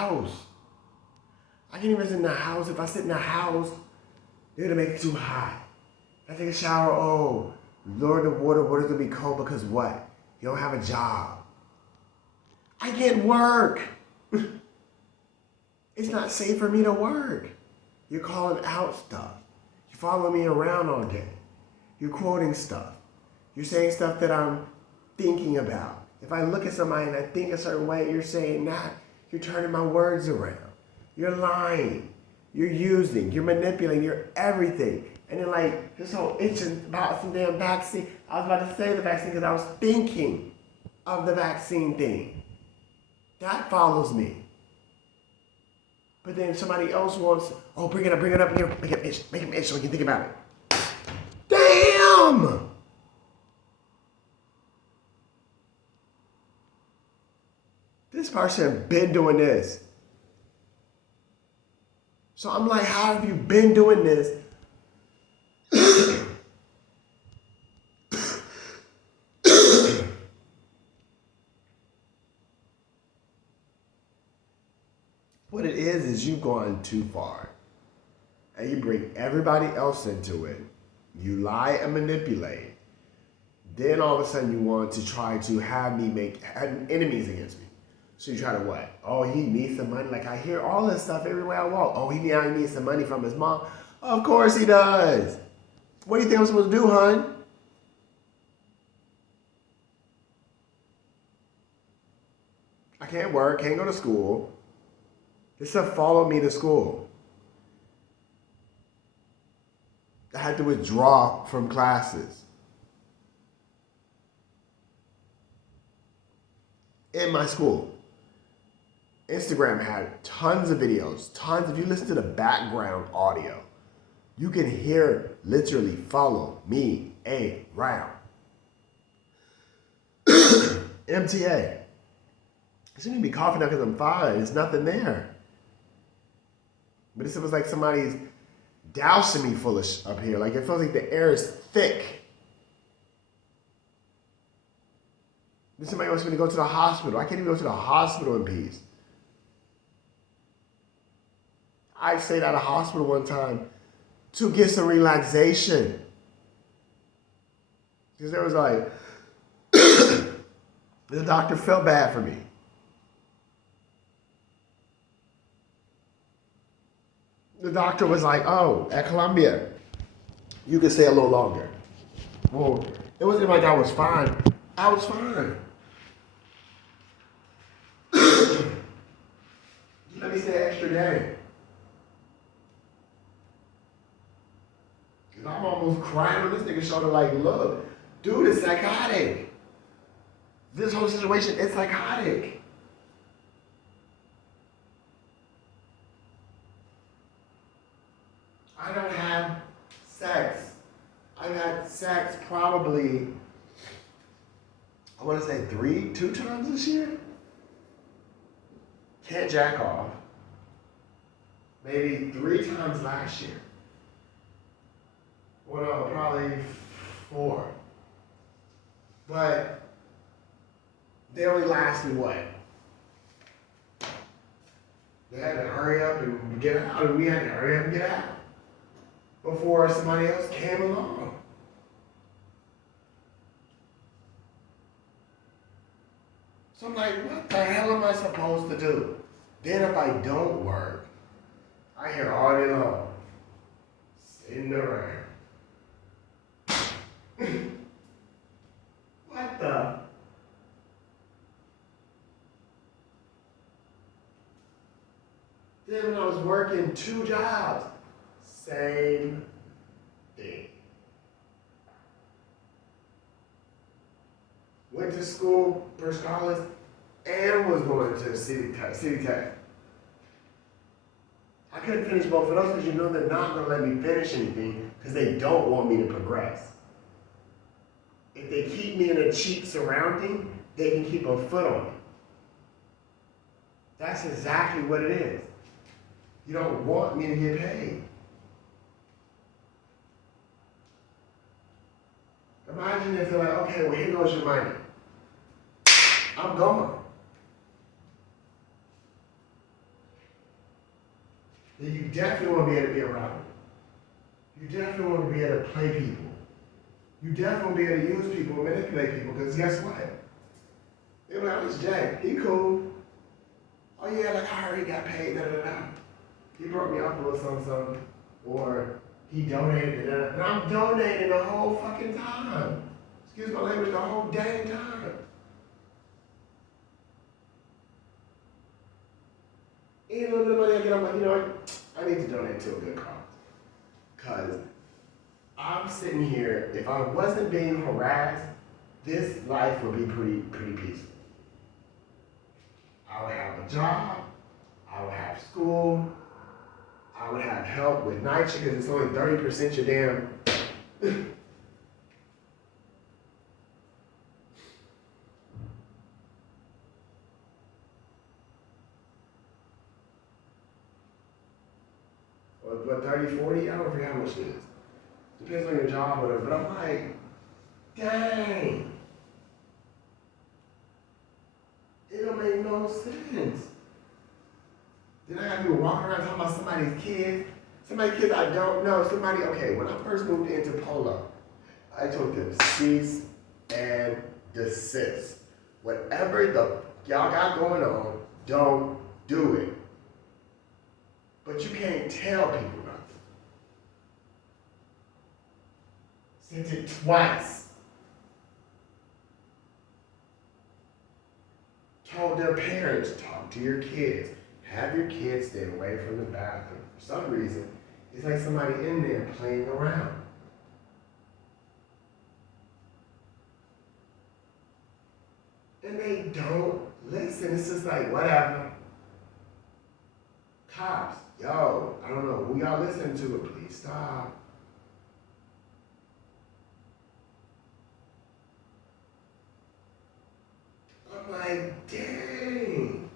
house. I can't even sit in the house. If I sit in the house, they're gonna make it too hot. If I take a shower, oh, Lord, the water's gonna be cold because what? You don't have a job. I can't work. It's not safe for me to work. You're calling out stuff. You follow me around all day. You're quoting stuff. You're saying stuff that I'm thinking about. If I look at somebody and I think a certain way, you're saying that. You're turning my words around. You're lying. You're using. You're manipulating. You're everything. And then like this whole itching about some damn vaccine. I was about to say the vaccine because I was thinking of the vaccine thing. That follows me. But then somebody else wants, oh, bring it up, here, make him itch so we can think about it. Damn! This person been doing this. So I'm like, how have you been doing this? What it is you've gone too far. And you bring everybody else into it. You lie and manipulate. Then all of a sudden you want to try to have me make enemies against me. So you try to what? Oh, he needs some money. Like I hear all this stuff everywhere I walk. Oh, he needs some money from his mom. Of course he does. What do you think I'm supposed to do, hon? I can't work, can't go to school. This stuff followed me to school. I had to withdraw from classes. In my school. Instagram had tons of videos, if you listen to the background audio, you can hear literally follow me around. MTA. I shouldn't even be coughing now because I'm fine. There's nothing there. But it was like somebody's dousing me full of up here. Like it feels like the air is thick. Then somebody wants me to go to the hospital. I can't even go to the hospital in peace. I stayed at a hospital one time to get some relaxation. Because there was like, the doctor felt bad for me. The doctor was like, oh, at Columbia, you can stay a little longer. Well, it wasn't like I was fine. I was fine. Let me stay an extra day. And I'm almost crying on this nigga's shoulder like, look, dude is psychotic. This whole situation is psychotic. I don't have sex. I've had sex probably, I want to say 2 times this year. Can't jack off. Maybe 3 times last year. Well, no, probably 4. But they only lasted what? They had to hurry up and get out, and we had to hurry up and get out before somebody else came along. So I'm like, what the hell am I supposed to do? Then if I don't work, I hear all day long, sitting around. What the? Then when I was working 2 jobs, same thing. Went to school, first college, and was going to City Tech. I couldn't finish both of those because you know they're not going to let me finish anything because they don't want me to progress. If they keep me in a cheap surrounding, they can keep a foot on me. That's exactly what it is. You don't want me to get paid. Imagine if they're like, okay, well, here goes your money. I'm gone. then you definitely want to be able to be around them. You definitely want to be able to play people. You definitely want to be able to use people and manipulate people, because guess what? They're like, oh, it's Jay. He cool. Oh yeah, like I heard he got paid, da da da. He brought me up a little something, something. Or he donated, da da da. And I'm donating the whole fucking time. Excuse my language, the whole dang time. Any little bit of money I get, I'm like, you know what? I need to donate to a good cause. Because I'm sitting here, if I wasn't being harassed, this life would be pretty peaceful. I would have a job, I would have school, I would have help with night shift, because it's only 30% your damn. What, 30, 40? I don't forget how much it is. Depends on your job, whatever. But I'm like, dang. It don't make no sense. Then I got people walking around talking about somebody's kids. Somebody's kids I don't know. Somebody, okay, when I first moved into Polo, I told them cease and desist. Whatever y'all got going on, don't do it. But you can't tell people nothing. Sent it twice. Told their parents, talk to your kids. Have your kids stay away from the bathroom. For some reason, it's like somebody in there playing around. And they don't listen. It's just like, whatever. Cops, yo, I don't know who y'all listening to, but please stop. I'm like, dang.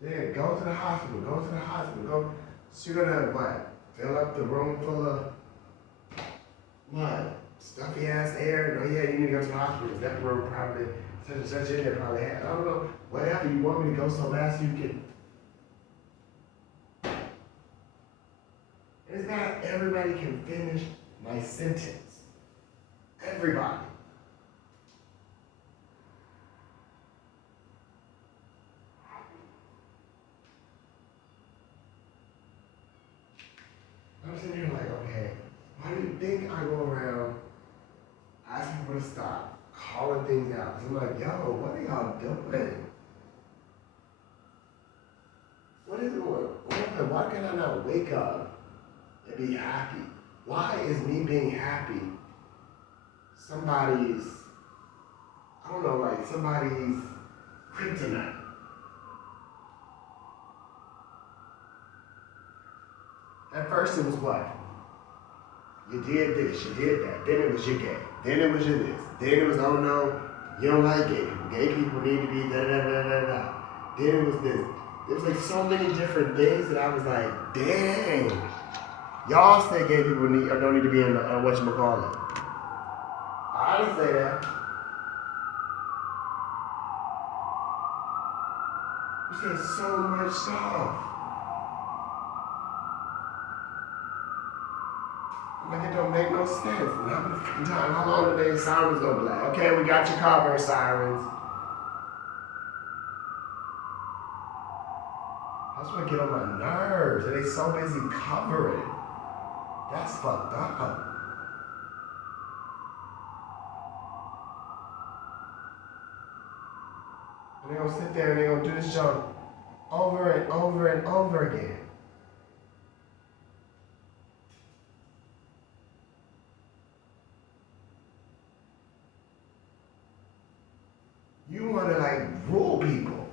Then go to the hospital, go. So you're gonna what? Fill up the room full of what? Stuffy ass air? No, yeah, you need to go to the hospital. That room probably, such and such in there probably had, I don't know, whatever. You want me to go so fast you can. It's not everybody can finish my sentence. Everybody. I'm sitting here like, okay, why do you think I go around asking people to stop, calling things out? Because I'm like, yo, what are y'all doing? What is it? Why can I not wake up and be happy? Why is me being happy somebody's, I don't know, like somebody's kryptonite? At first it was what? You did this, you did that. Then it was your gay. Then it was your this. Then it was, oh no, you don't like gay people. Gay people need to be da da da da da. Then it was this. There was like so many different things that I was like, dang. Y'all say gay people need or don't need to be in the, whatchamacallit. I didn't say that. You said so much stuff. Like it don't make no sense. How long do they sirens go black? Okay, we got your cover, sirens. That's what get on my nerves. And they so busy covering. That's fucked up. And they're gonna sit there and they're gonna do this jump over and over and over again. You want to like rule people.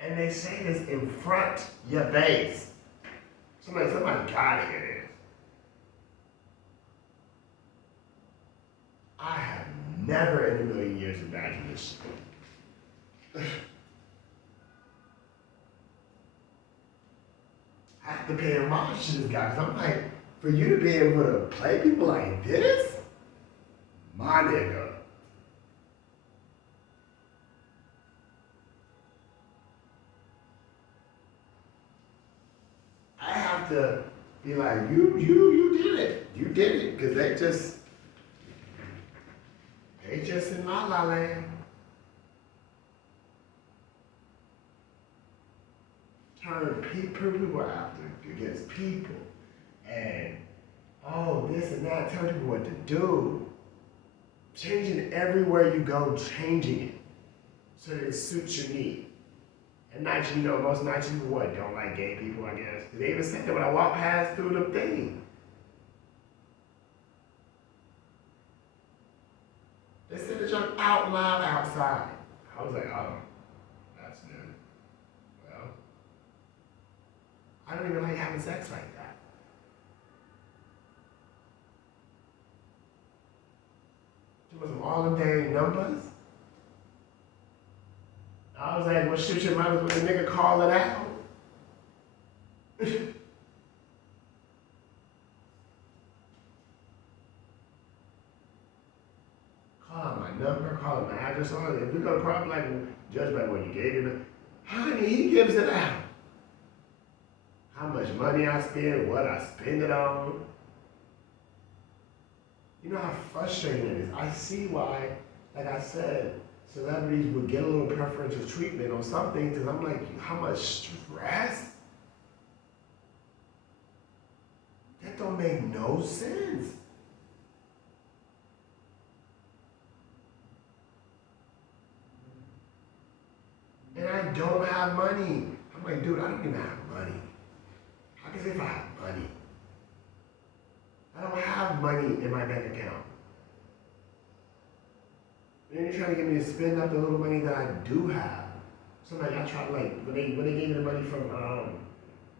And they say this in front your face. Somebody gotta hear this. I have never in a million years imagined this shit. I have to pay homage to this guy, because I'm like, for you to be able to play people like this? My nigga. I have to be like, you did it. You did it. Because they just in la la land. Turn people after against people. And, oh, this and that, telling people what to do. Changing everywhere you go, changing it. So that it suits your need. And most 19 people what? Don't like gay people, I guess. They even said that when I walk past through the thing. They said the junk out loud outside. I was like, oh, that's new. Well, I don't even like having sex like that. It was all them dang numbers. I was like, well, shoot your mouth when the nigga call it out. Call out my number, call out my address on it. If you're gonna call, like, judge by what you gave him, honey, he gives it out. How much money I spend, what I spend it on. You know how frustrating it is. I see why, like I said, celebrities would get a little preferential treatment on something because I'm like, how much stress? That don't make no sense. And I don't have money. I'm like, dude, I don't even have money. How can I say if I have money? I don't have money in my bank account. And you're trying to get me to spend up the little money that I do have. So like I tried, like when they gave me the money from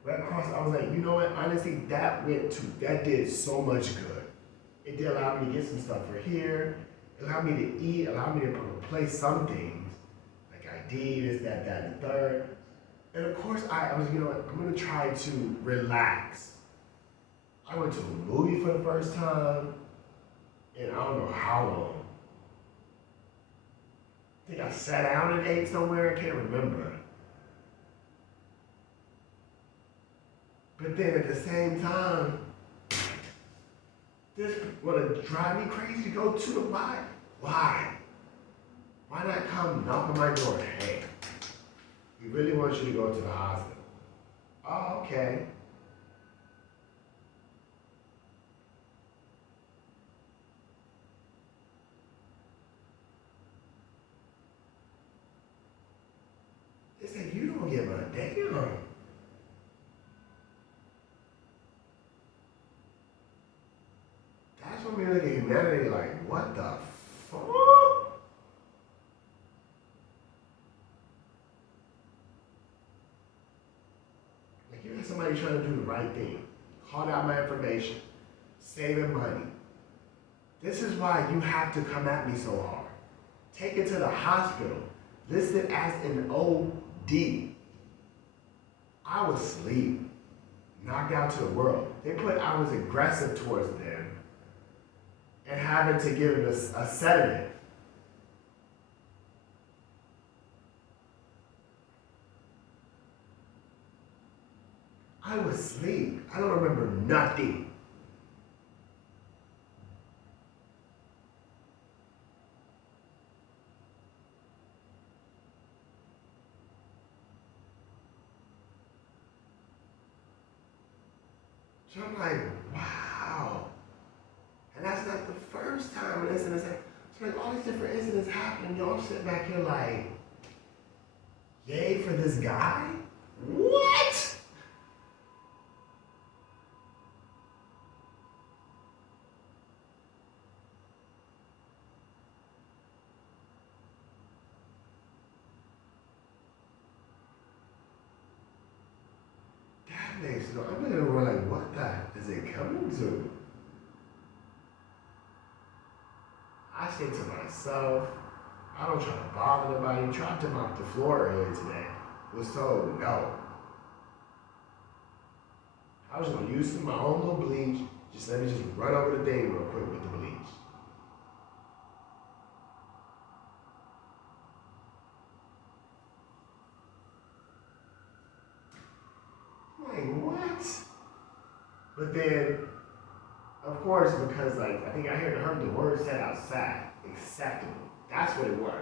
Red Cross, I was like, you know what? Honestly, that did so much good. It did allow me to get some stuff for here. It allowed me to eat. Allowed me to replace some things like ID, this, that, and the third. And of course, I was, you know what? I'm gonna try to relax. I went to a movie for the first time in I don't know how long. I think I sat down and ate somewhere, I can't remember. But then at the same time, this would drive me crazy to go to the why? Why? Why not come knock on my door? Hey, we really want you to go to the hospital. Oh, okay. They said, you don't give a damn. That's when we look at humanity like, what the fuck? Like you got somebody trying to do the right thing. Called out my information. Saving money. This is why you have to come at me so hard. Take it to the hospital. Listed as an OD. I was asleep. Knocked out to the world. They put I was aggressive towards them and having to give him a sedative. I was asleep. I don't remember nothing. So I'm like, wow. And that's not the first time an incident happened. So like all these different incidents happen, y'all I'm sitting back here like, yay for this guy? What? That makes no, I'm looking at the world like, what the heck is it coming to? I say to myself, I don't try to bother nobody. Tried to mop the floor earlier today. Was told no. I was gonna use my own little bleach. Just let me just run over the thing real quick with the bleach. But then, of course, because like I think I heard the word said outside, acceptable. That's what it was,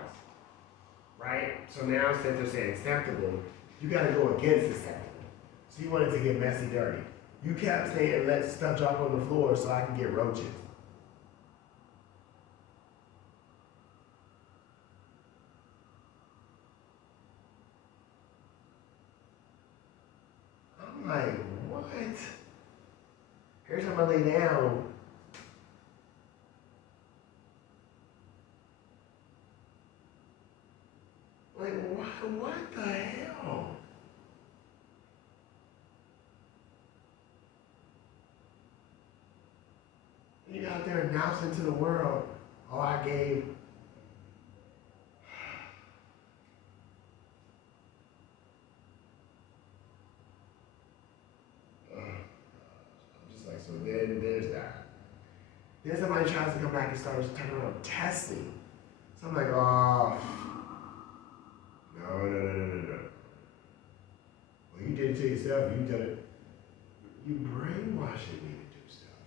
right? So now instead of saying acceptable, you got to go against acceptable. So you wanted to get messy, dirty. You kept saying let stuff drop on the floor so I can get roaches. I'm like, what? Every time I lay down, like, what the hell? You got there announcing to the world, oh, I gave. I'm just like, so then there's that. Then somebody tries to come back and starts talking about testing. So I'm like, oh, no. Well, you did it to yourself. You did it. You brainwashing me to do stuff,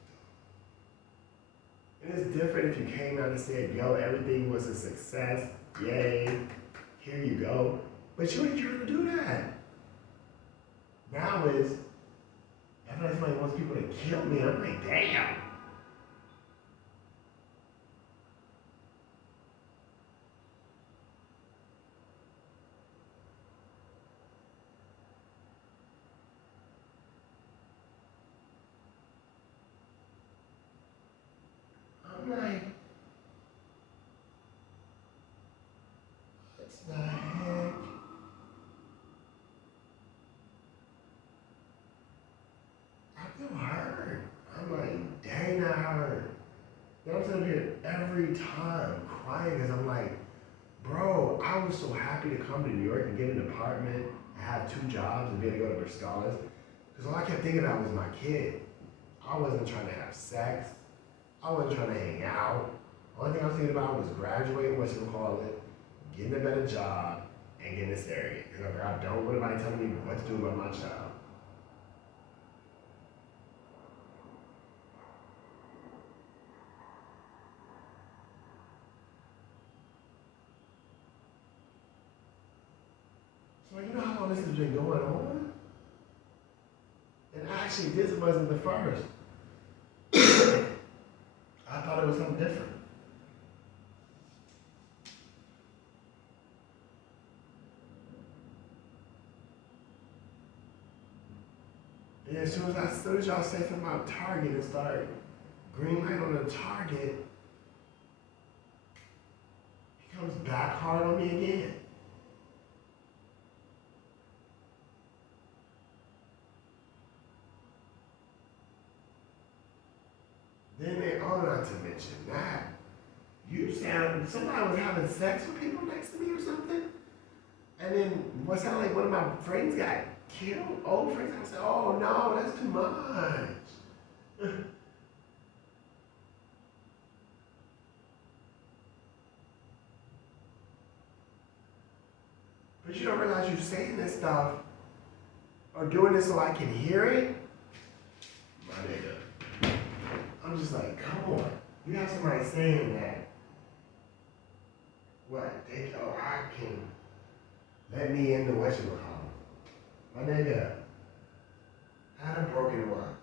though. And it's different if you came out and said, yo, everything was a success. Yay. Here you go. But you ain't trying to do that. Now is, I feel like somebody wants people to kill me. I'm like, damn. I'm like, what's the heck? I feel hurt. I'm like, dang, I hurt. Then I'm sitting here every time crying because I'm like, bro, I was so happy to come to New York and get an apartment and have 2 jobs and be able to go to Bristol. Because all I kept thinking about was my kid. I wasn't trying to have sex. I wasn't trying to hang out. The only thing I was thinking about was graduating, what you call it, getting a better job, and getting a surrogate. Because I don't want anybody telling me what to do about my child. So you know how long this has been going on? And actually, this wasn't the first. I thought it was something different. And as soon as y'all say something about Target and start green light on the Target, he comes back hard on me again. Then they, oh, not to mention that, you sound, somebody was having sex with people next to me or something. And then what sounded like one of my friends got killed, old friends. I said, oh no, that's too much. But you don't realize you're saying this stuff or doing this so I can hear it? My nigga. I'm just like, come on. You have somebody saying that. What? Oh, I can let me in the whatchamacallit. My nigga. I had a broken one.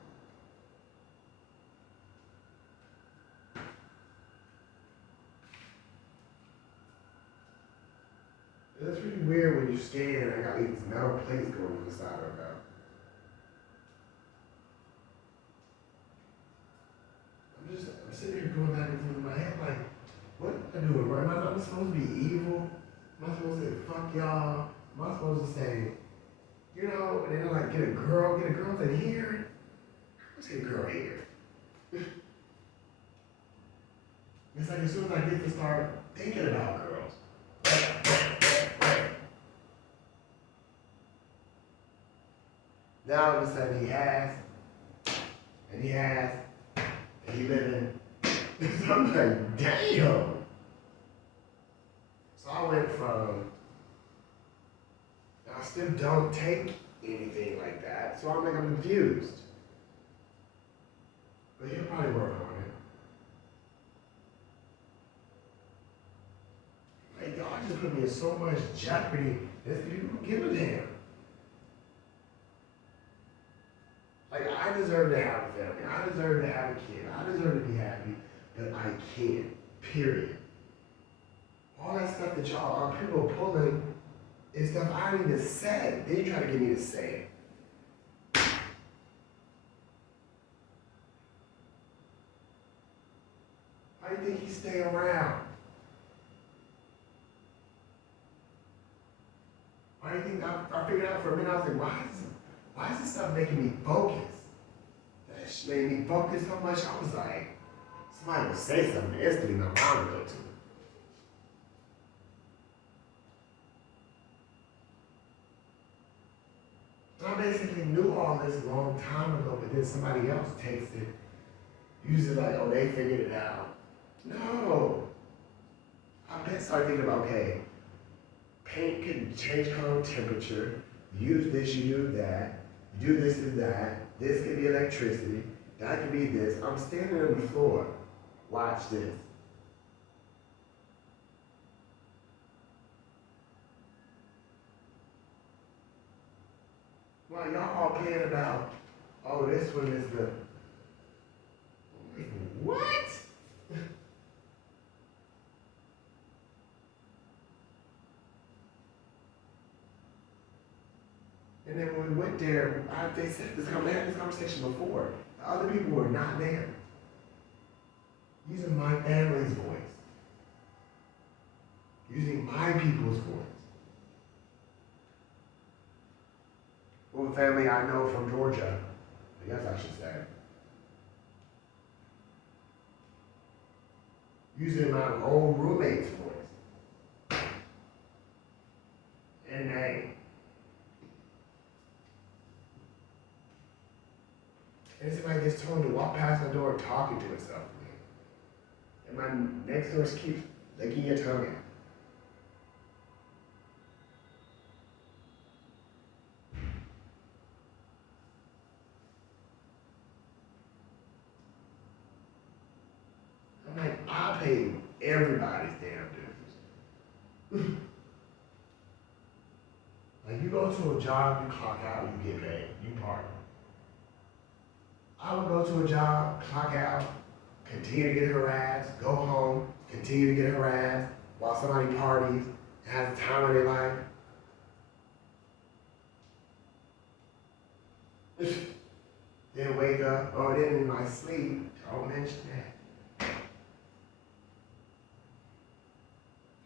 It's pretty weird when you're scared and I got these metal plates going to the side of her mouth. I'm sitting here going back and forth in my head like, what am I doing? Am I supposed to be evil? Am I supposed to say, fuck y'all? Am I supposed to say, you know, and then like get a girl in here? Let's get a girl here. It's like as soon as I get to start thinking about girls. Now all of a sudden he has, and he living. So I'm like, damn. So I went from, I still don't take anything like that. So I'm like, I'm confused. probably work on it. Like, y'all just put me in so much jeopardy. If you don't give a damn. Like, I deserve to have a family. I deserve to have a kid. I deserve to be happy, but I can't. Period. All that stuff that y'all are people pulling is stuff I don't even say. Then you try to get me to say it. Why do you think he's staying around? Why do you think I figured out for a minute, I was like, why is this stuff making me focus? That shit made me focus so much, I was like, somebody will say something instantly, my mind would go to it. I basically knew all this a long time ago, but then somebody else takes it, uses it like, oh, they figured it out. No. I then started thinking about, okay, paint can change color, temperature, use this, you do that, you do this and that, this can be electricity, that can be this. I'm standing on the floor, watch this. Well, y'all all playing about, oh, this one is the, what? And then when we went there, they said this, I had this conversation before. The other people were not there. Using my family's voice. Using my people's voice. Well, the family I know from Georgia, I guess I should say. Using my own roommate's voice. And name. And somebody gets told to walk past my door talking to himself. And my next door keeps licking your tongue out. I'm like, I pay everybody's damn dues. Like, you go to a job, you clock out, you get paid, you party. I would go to a job, clock out, continue to get harassed, go home, continue to get harassed, while somebody parties, has the time of their life. Then wake up, or then in my sleep, don't mention that.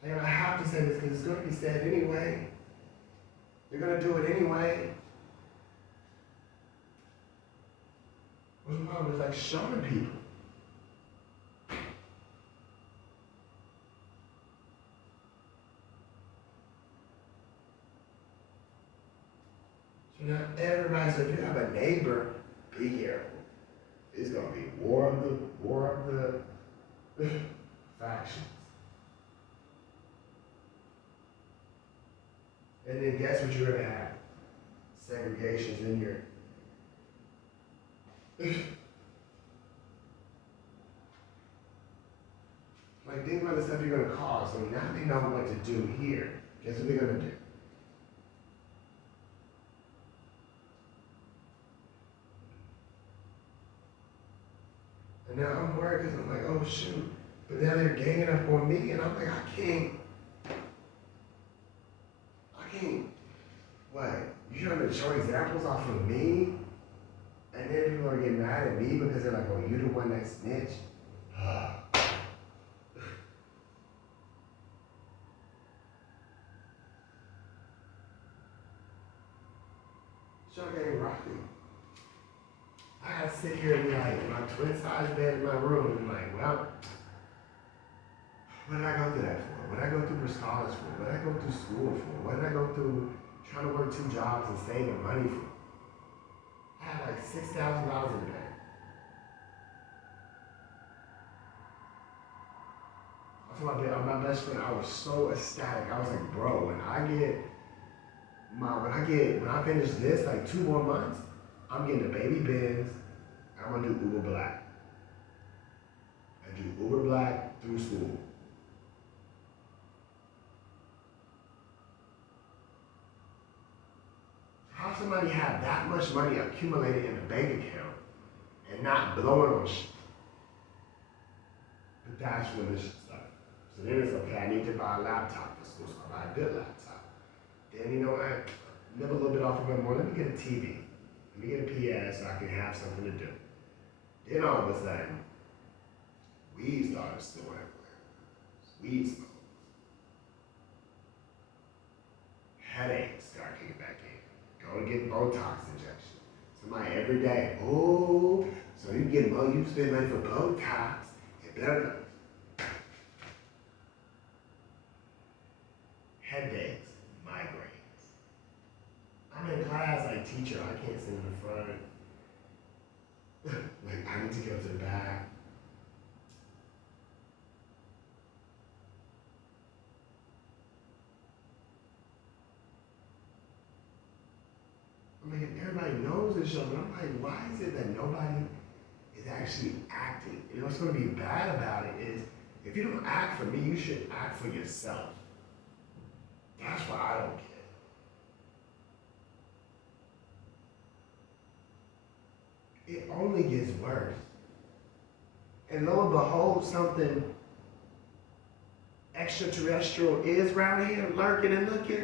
And I have to say this because it's going to be said anyway. They're going to do it anyway. What's the problem? It's like showing people. So now everybody said, if you have a neighbor, be careful. It's going to be war of the factions. And then guess what you're going to have? Segregations in your... Like, think about the stuff you're going to cause. So now they know what to do here. Guess what they're going to do? And now I'm worried because I'm like, oh shoot. But now they're ganging up on me, and I'm like, I can't. What? You trying to show examples off of me? And then people are getting mad at me because they're like, oh, you the one that snitched? Show ain't rocking. I gotta sit here and be like, my twin size bed in my room, and like, well, what did I go through that for? What did I go through for college for? What did I go through school for? What did I go through trying to work 2 jobs and saving money for? I had like $6,000 in the bank. I told my best friend, I was so ecstatic. I was like, bro, when I finish this, like 2 more months, I'm getting a baby Benz, I'm gonna do Uber Black. I do Uber Black through school. How somebody have that much money accumulated in a bank account and not blow it on shit? But that's when this shit started. So then it's okay, I need to buy a laptop for school, so I buy a good laptop. Then you know what? I live a little bit off of it more. Let me get a TV. Let me get a PS so I can have something to do. Then all of a sudden, weed started still everywhere. Weed smoke. Headaches start kicking back in. Go and get Botox injection. Somebody every day, oh, so you get you spend money for Botox and blah blah. Headaches, migraines. I'm in class, like teacher, I can't sit in the front. Like I need to go to the back. I mean, everybody knows this show, but I'm like, why is it that nobody is actually acting? You know, what's going to be bad about it is if you don't act for me, you should act for yourself. That's why I don't get it. It only gets worse. And lo and behold, something extraterrestrial is around here lurking and looking.